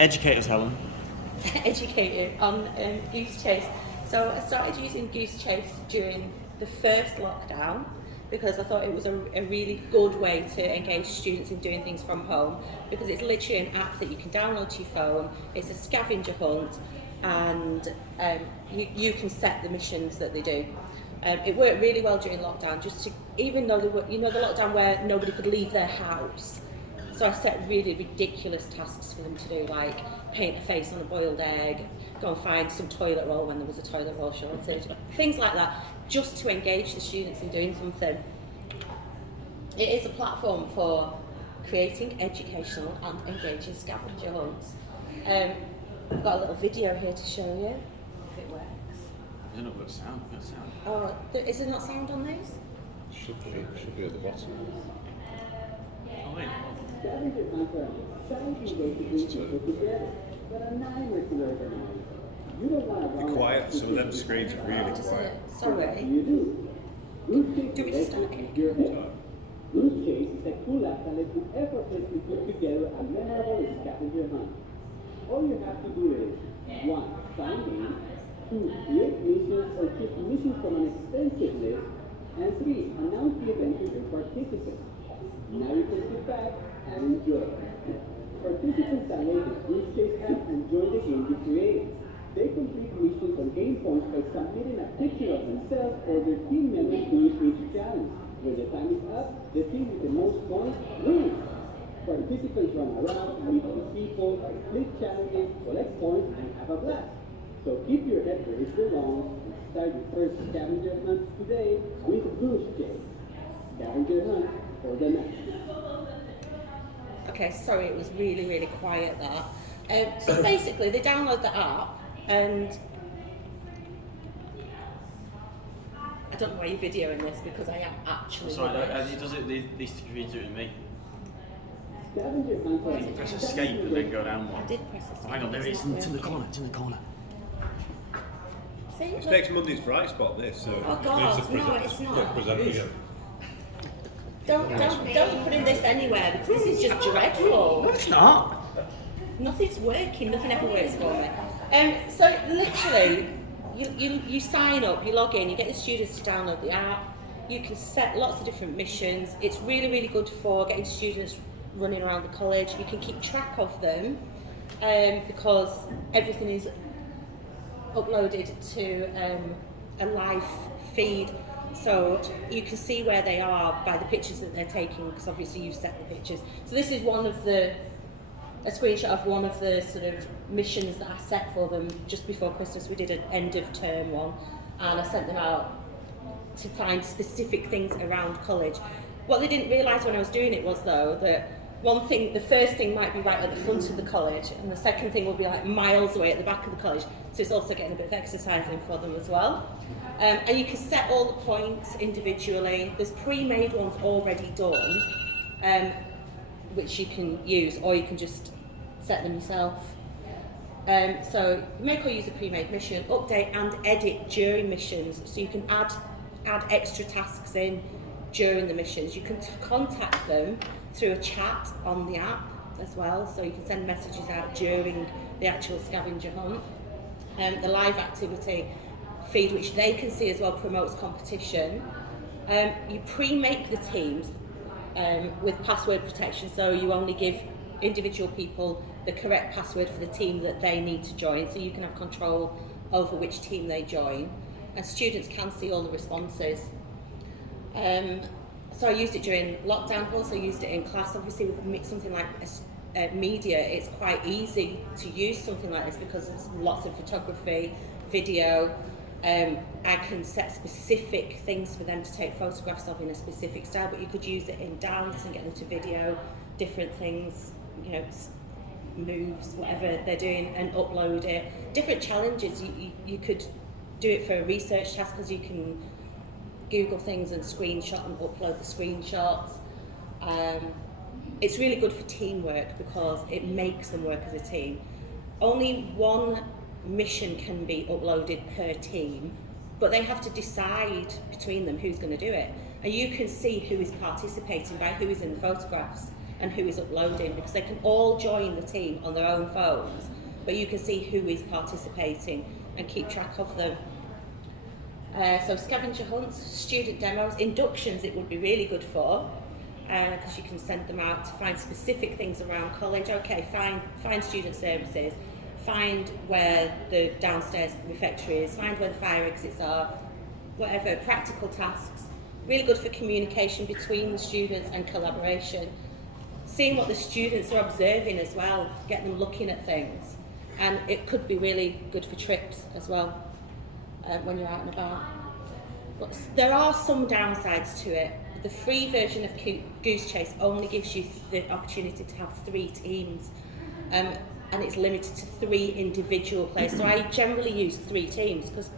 Educate us, Helen. Educated on GooseChase. So I started using GooseChase during the first lockdown because I thought it was a really good way to engage students in doing things from home, because it's literally an app that you can download to your phone. It's a scavenger hunt, and you can set the missions that they do. It worked really well during lockdown, even though the lockdown where nobody could leave their house. So I set really ridiculous tasks for them to do, like paint a face on a boiled egg, go and find some toilet roll when there was a toilet roll shortage, things like that, just to engage the students in doing something. It is a platform for creating educational and engaging scavenger hunts. I've got a little video here to show you, if it works. I don't know what sound. Oh, is there not sound on those? Should be at the bottom. Oh, wait. Be quiet, some of them screens are really quiet. Sorry. Do we just start it? GooseChase is a cool app that lets you effortlessly put together a memorable scavenger hunt. All you have to do is 1. Sign in, 2. Create missions or choose missions from an extensive list, and 3. Announce the event to your participants. Now you can sit back and enjoy. Participants download the GooseChase app and join the game you created. They complete missions and gain points by submitting a picture of themselves or their team members to each challenge. When the time is up, the team with the most points wins. Participants run around, meet new people, complete challenges, collect points, and have a blast. So keep your head where it belongs and start your first scavenger hunt today with GooseChase. Scavenger hunt for the night. Okay, sorry, it was really, really quiet there. So basically, they download the app, and I don't know why you're videoing this, because I am actually. Sorry, it does it. These screens do it to me. Scavenger hunt for You press escape and then go down one. I did press escape. Oh, hang on, there it is. It's in the corner. It's in the corner. See, It's look. next Monday's Bright Spot, this, so Oh God, no, it's not. present again. Don't put in this anywhere, because this is just dreadful. No, it's not. Nothing's working. Nothing ever works for me. So literally, you sign up, you log in, you get the students to download the app. You can set lots of different missions. It's really, really good for getting students running around the college. You can keep track of them because everything is uploaded to a live feed. So you can see where they are by the pictures that they're taking, because obviously you've set the pictures. So this is a screenshot of one of the sort of missions that I set for them just before Christmas. We did an end of term one, and I sent them out to find specific things around college. What they didn't realise when I was doing it was, though, that the first thing might be right at the front of the college, and the second thing will be like miles away at the back of the college. So it's also getting a bit of exercise in for them as well. And you can set all the points individually. There's pre-made ones already done, which you can use, or you can just set them yourself. So make or use a pre-made mission, update and edit during missions, so you can add extra tasks in during the missions. You can contact them through a chat on the app as well, so you can send messages out during the actual scavenger hunt. The live activity feed, which they can see as well, promotes competition. You pre-make the teams with password protection, so you only give individual people the correct password for the team that they need to join, so you can have control over which team they join, and students can see all the responses. So I used it during lockdown. I've also used it in class. Obviously with something like media, it's quite easy to use something like this because there's lots of photography, video. I can set specific things for them to take photographs of in a specific style, but you could use it in dance and get them to video different things, moves, whatever they're doing, and upload it. Different challenges. You could do it for a research task, because you can Google things and screenshot and upload the screenshots. It's really good for teamwork because it makes them work as a team. Only one mission can be uploaded per team, but they have to decide between them who's going to do it. And you can see who is participating by who is in the photographs. and who is uploading, because they can all join the team on their own phones, but you can see who is participating and keep track of them. So scavenger hunts, student demos, inductions it would be really good for, because you can send them out to find specific things around college. Okay, find student services, find where the downstairs refectory is, find where the fire exits are, whatever, practical tasks. Really good for communication between the students and collaboration. Seeing what the students are observing as well, get them looking at things. And it could be really good for trips as well, when you're out and about. But there are some downsides to it. The free version of GooseChase only gives you the opportunity to have 3 teams, and it's limited to 3 individual players. So I generally use 3 teams because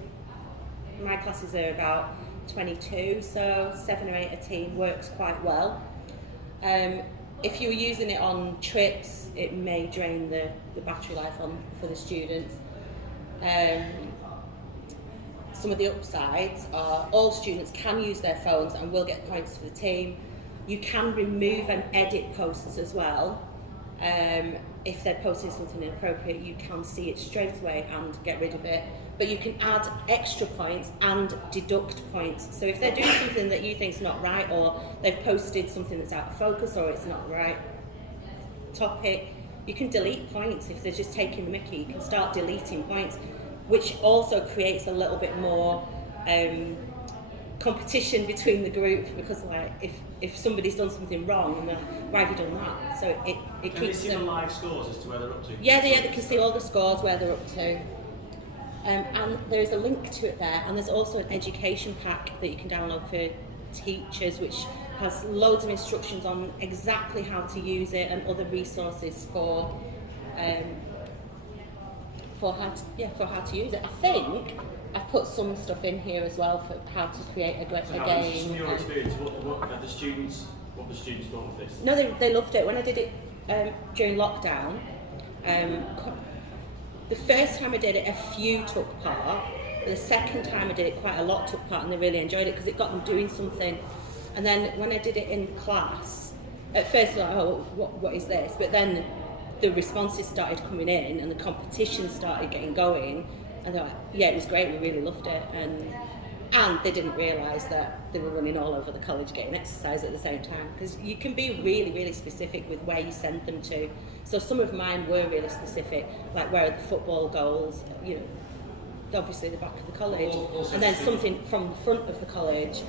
my classes are about 22, so 7 or 8 a team works quite well. If you're using it on trips, it may drain the battery life for the students. Some of the upsides are all students can use their phones and will get points for the team. You can remove and edit posts as well. If they're posting something inappropriate, you can see it straight away and get rid of it. But you can add extra points and deduct points. So if they're doing something that you think is not right, or they've posted something that's out of focus, or it's not the right topic, you can delete points. If they're just taking the mickey, you can start deleting points, which also creates a little bit more competition between the group, because like if somebody's done something wrong, and they're like, why have you done that? So it Can keeps they see them. the live scores as to where they're up to? Yeah, they can see all the scores, where they're up to. And there's a link to it there, and there's also an education pack that you can download for teachers, which has loads of instructions on exactly how to use it and other resources for how to use it. I think I've put some stuff in here as well for how to create a So game. from your experience, what the students thought of this? No, they loved it. When I did it during lockdown, the first time I did it, a few took part. The second time I did it, quite a lot took part, and they really enjoyed it because it got them doing something. And then when I did it in class, at first they were like, oh, what is this? But then the responses started coming in and the competition started getting going, and they're like, yeah, it was great, we really loved it. And they didn't realise that they were running all over the college getting exercise at the same time, because you can be really, really specific with where you send them to. So some of mine were really specific, like where are the football goals, obviously the back of the college, Also and then something from the front of the college.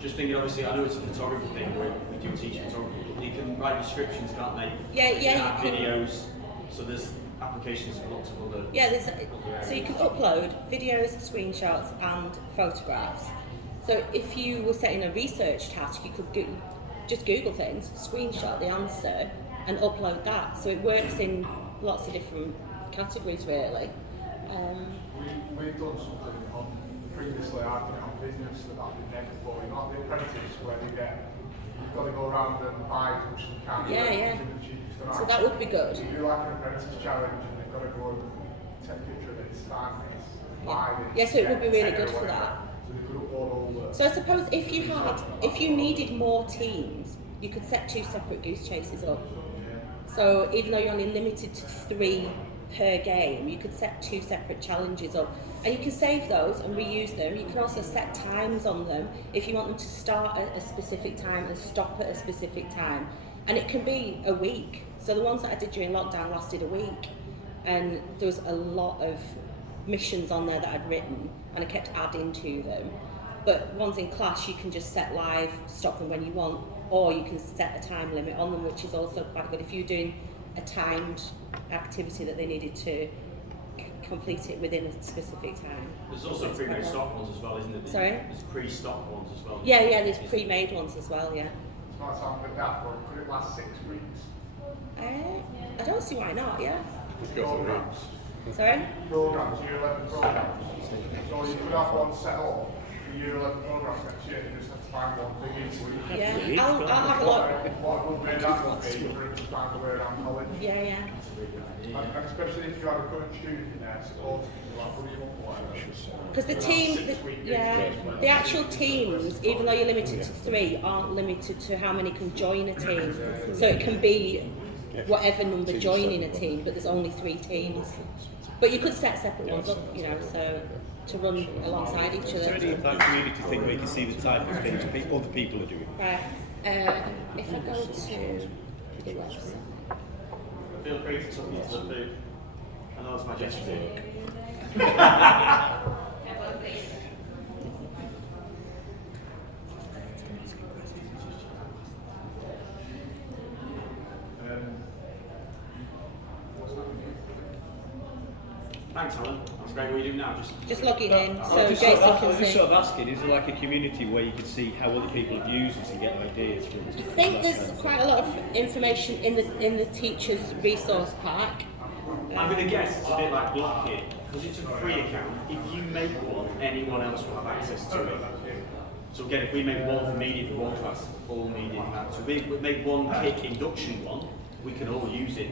Just thinking, obviously, I know it's a photography thing, we do teach photography, but you can write descriptions, can't they? Yeah, You can add you can. videos, so there's applications for lots of other... Yeah, so you can upload videos, screenshots and photographs. So if you were setting a research task, you could just Google things, screenshot the answer and upload that. So it works in lots of different categories really. We've done something on previously. I've done it on business that I've been there before. You know, the apprentice where you've got to go around and buy as much as you can. Yeah. The cheapest amount. So that would be good. You do like an apprentice challenge, and they've got to go and take a picture of it, sign this, buy this. Yeah, so it would be really get good for whatever. that. So they could upload all the. So I suppose if you needed more teams, you could set 2 separate goose chases up. So even though you're only limited to 3 per game, you could set 2 separate challenges up, and you can save those and reuse them. You can also set times on them if you want them to start at a specific time and stop at a specific time, and it can be a week. So the ones that I did during lockdown lasted a week, and there was a lot of missions on there that I'd written, and I kept adding to them. But ones in class, you can just set live, stop them when you want, or you can set a time limit on them, which is also quite good if you're doing a timed activity that they needed to complete it within a specific time. There's also That's pre-made quite stock ones as well, isn't there? Sorry? There's pre-stock ones as well. Yeah, there's pre-made ones as well, yeah. It's might sound a bit daft, but could it last 6 weeks? I don't see why not, yeah. Just go for the roots. Sorry? Programs, year 11 programs. So you could have one set up for year 11 programs next year. You just have to find one thing each week. Yeah, I'll have a look. What a good way that would be for him to find a way around college. Yeah, yeah. And especially if you have a current student in there supporting you, like what do you want for whatever. Because the team, the actual teams, even though you're limited to 3, aren't limited to how many can join a team. So it can be whatever number joining a team, but there's only 3 teams. But you could set separate ones up, you know, so to run alongside each Is there other. any like, community thing where you can see the type of things other people are doing? Right. If I go to the website. Feel free to talk to the food. I know it's my gesture. Thanks, Helen. That's great. What are you doing now? Just logging in, I so was Jason I can was just see. sort of asking, is there like a community where you can see how other people have used it and get ideas from it? I think there's quite a lot of information in the teacher's resource pack. I'm going to guess it's a bit like Blockit, because it's a free account. If you make one, anyone else will have access to it. So again, if we make one for media for one class, all media can have. So we make one kick induction one, we can all use it,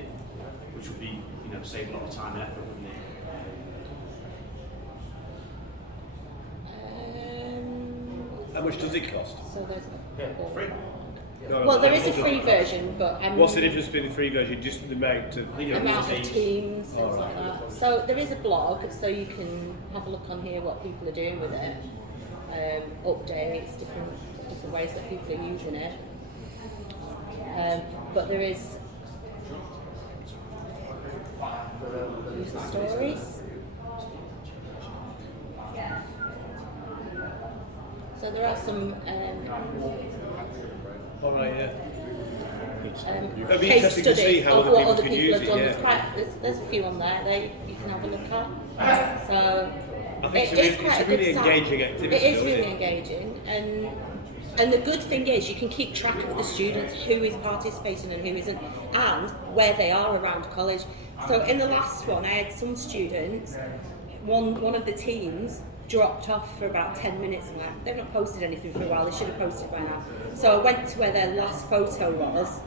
which would be, you know, save a lot of time and effort, wouldn't it? How much does it cost? So there's Free. well, there is a free version, but What's the difference between the free version? Just the amount of amount of teams, things like that. So there is a blog, so you can have a look on here what people are doing with it, updates, different ways that people are using it. But there is user stories. So there are some case studies of what other people have done. There's a few on there you can have a look at. So I think it's quite a really good site. engaging activity. It is really engaging, and the good thing is you can keep track of the students, who is participating and who isn't, and where they are around college. So in the last one, I had some students. One of the teams dropped off for about 10 minutes and they've not posted anything for a while. They should have posted by now. So I went to where their last photo was,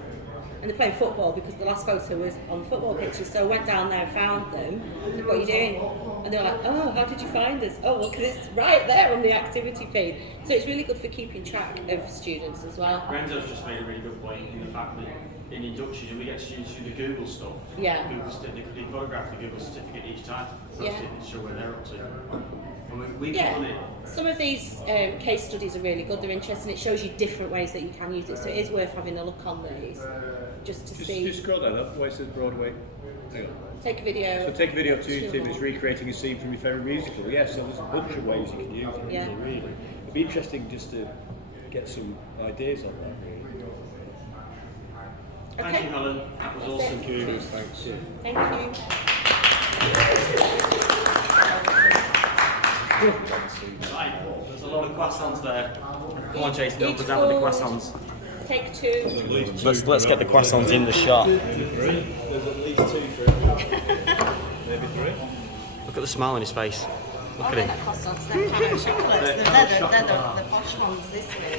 and they're playing football because the last photo was on the football pitches. So I went down there and found them. Said, what are you doing? And they were like, oh, how did you find us? Oh, well, because it's right there on the activity feed. So it's really good for keeping track of students as well. Renzo's just made a really good point in the fact that in induction we get students through the Google stuff. Yeah. They photograph the Google certificate each time, post it and show where they're up to. And we put on it. Some of these case studies are really good. They're interesting. It shows you different ways that you can use it. So it is worth having a look on these, just to see. Just scroll down. That's why it says Broadway. Hang on. Take a video. So take a video of 2 Tim is recreating a scene from your favourite musical. Yes, so there's a bunch of ways you can use it. Yeah. Really. It'd be interesting just to get some ideas on that. Really. Thank you, Helen. That was awesome. Thank you. Thanks. Thank you. Right, there's a lot of croissants there. Come on, Jason, help Each us out with the food. croissants. Take 2. Let's get the croissants in the shot. There's at least 2 for maybe 3. Look at the smile on his face. Look at him. Croissants, they're kind of chocolates. They're the posh ones this way.